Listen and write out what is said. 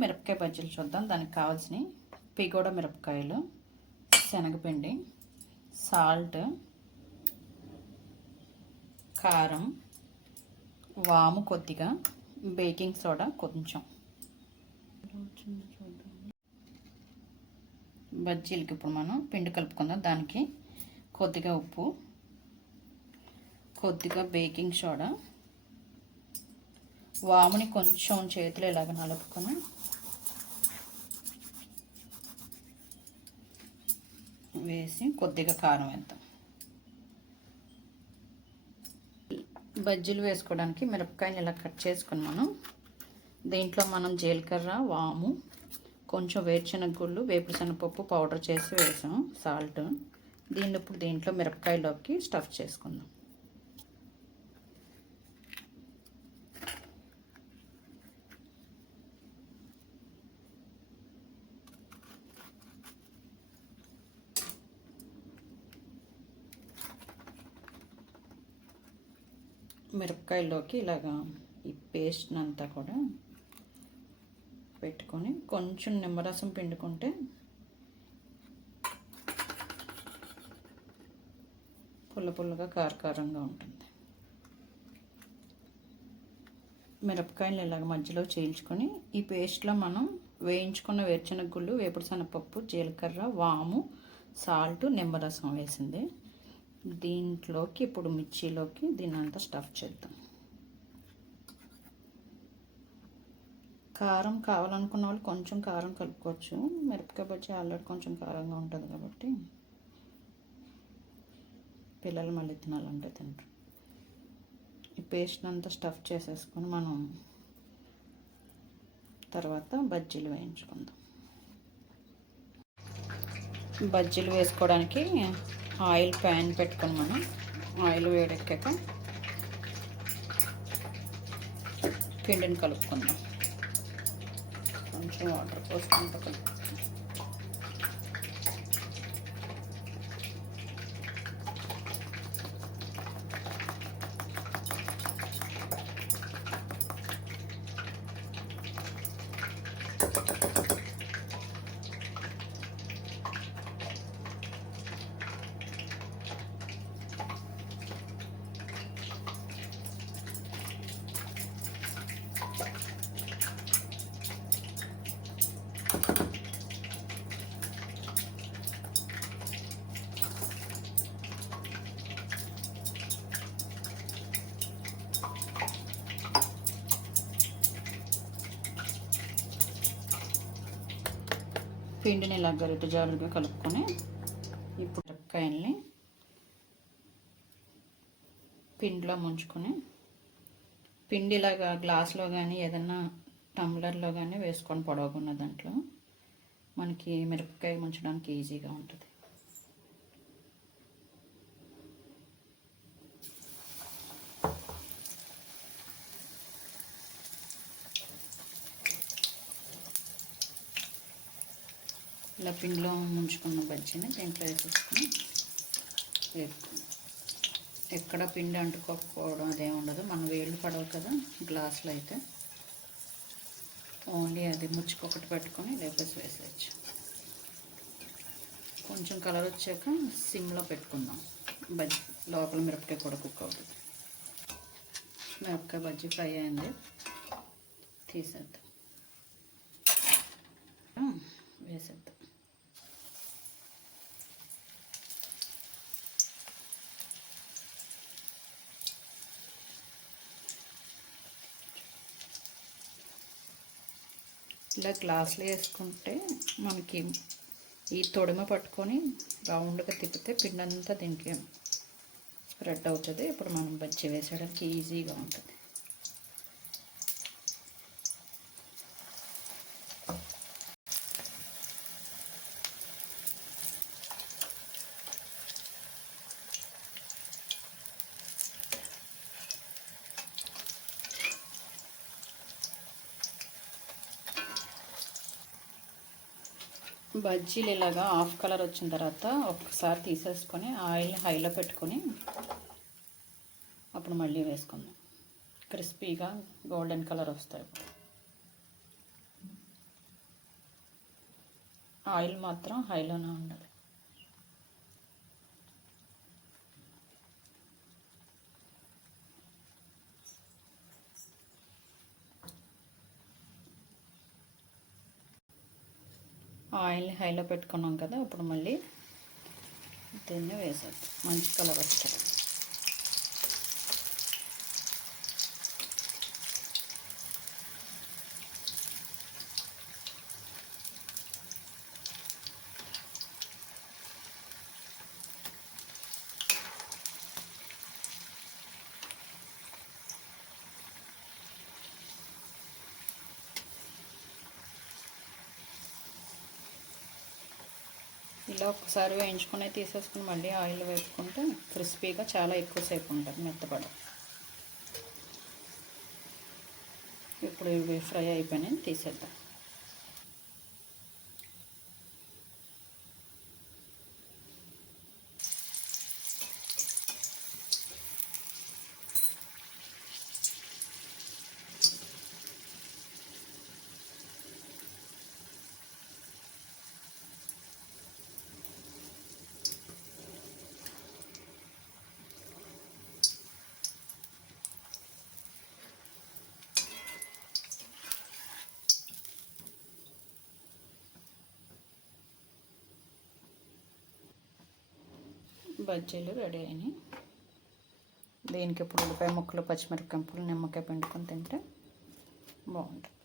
మిరపకాయ బజ్జీలు చూద్దాం. దానికి కావాల్సినవి పిగోడ మిరపకాయలు, శనగపిండి, సాల్ట్, కారం, వాము కొద్దిగా, బేకింగ్ సోడా కొంచెం. బజ్జీలకి ఇప్పుడు మనం పిండి కలుపుకుందాం. దానికి కొద్దిగా ఉప్పు, కొద్దిగా బేకింగ్ సోడా, వాముని కొంచెం చేతిలో ఇలాగ నలుపుకొని వేసి కొద్దిగా కారం వేద్దాం. బజ్జీలు వేసుకోవడానికి మిరపకాయలు ఇలా కట్ చేసుకుని దీంట్లో మనం జీలకర్ర, వాము, కొంచెం వేరుశనగ గుళ్ళు, వేపుడు శనగపప్పు పౌడర్ చేసి వేసాం, సాల్ట్. ఇప్పుడు దీంట్లో మిరపకాయలోకి స్టఫ్ చేసుకుందాం. మిరపకాయలోకి ఇలాగా ఈ పేస్ట్ అంతా కూడా పెట్టుకొని కొంచెం నిమ్మరసం పిండుకుంటే పుల్లగా కారకారంగా ఉంటుంది. మిరపకాయలు ఇలాగ మధ్యలో చీల్చుకొని ఈ పేస్ట్లో మనం వేయించుకున్న వేరుశనగ గుళ్ళు, వేపుడు శనగపప్పు, జీలకర్ర, వాము, సాల్ట్, నిమ్మరసం వేసింది. దీంట్లోకి ఇప్పుడు మిర్చిలోకి దీన్నంతా స్టఫ్ చేద్దాం. కారం కావాలనుకున్న వాళ్ళు కొంచెం కారం కలుపుకోవచ్చు. మిరపకాయ బజ్జీ ఆల్రెడీ కొంచెం కారంగా ఉంటుంది కాబట్టి పిల్లలు మళ్ళీ తినాలంటే తింటారు. ఈ పేస్ట్ అంతా స్టఫ్ చేసేసుకొని మనం తర్వాత బజ్జీలు వేయించుకుందాం. బజ్జీలు వేసుకోవడానికి ఆయిల్ ప్యాన్ పెట్టుకొని మనం ఆయిల్ వేడెక్కాక పిండిని కలుపుకుందాం. కొంచెం వాటర్ పోసుకుంటూ కలుపుకుందాం. పిండిని ఇలా గరిటె జారుగా కలుపుకొని ఇప్పుడు మిరపకాయల్ని పిండిలో ముంచుకొని పిండి ఇలాగా గ్లాస్లో కానీ ఏదన్నా టంబ్లర్లో కానీ వేసుకొని పొడవుకున్న దాంట్లో మనకి మిరపకాయ ముంచడానికి ఈజీగా ఉంటుంది. ఇలా పిండిలో ముంచుకున్న బజ్జీని దీంట్లో వేసేసుకుని వేపుకుందాం. ఎక్కడ పిండి అంటుకోకపోవడం అదే ఉండదు. మన వేళ్ళు పడవు కదా గ్లాసులో అయితే. ఓన్లీ అది ముచ్చుకొకటి పెట్టుకొని లేపేసి వేసేయచ్చు. కొంచెం కలర్ వచ్చాక సిమ్లో పెట్టుకుందాం. బజ్జీ లోపల మిరపకాయ కూడా కుక్ అవుతుంది. మిరపకాయ బజ్జీ ఫ్రై అయింది, తీసేద్దాం, వేసేద్దాం. ఇలా గ్లాసులో వేసుకుంటే మనకి ఈ తొడిమ పట్టుకొని రౌండ్గా తిప్పితే పిండి అంతా దీనికి స్ప్రెడ్ అవుతుంది. ఇప్పుడు మనం బజ్జీ వేసేయడానికి ఈజీగా ఉంటుంది. బజ్జీలు ఇలాగా హాఫ్ కలర్ వచ్చిన తర్వాత ఒక్కసారి తీసేసుకొని ఆయిల్ హైలో పెట్టుకొని అప్పుడు మళ్ళీ వేసుకుందాం. క్రిస్పీగా గోల్డెన్ కలర్ వస్తాయి. ఆయిల్ మాత్రం హైలోనే ఉండాలి. ఆయిల్ని హైలో పెట్టుకున్నాం కదా, ఇప్పుడు మళ్ళీ దీన్ని వేసేద్దాం. మంచి కలర్ వస్తుంది. ఇలా ఒకసారి వేయించుకుని తీసేసుకుని మళ్ళీ ఆయిల్ వేసుకుంటే క్రిస్పీగా చాలా ఎక్కువసేపు ఉంటుంది, మెత్తపడ. ఇప్పుడు ఇవి ఫ్రై అయిపోయినాయి, తీసేద్దాం. బజ్జీలు రెడీ అయినాయి. దీనికి ఇప్పుడు ఉల్లిపాయ ముక్కలు, పచ్చిమిరపకాయ ముక్కలు, నిమ్మకాయ పిండుకొని తింటే బాగుంటుంది.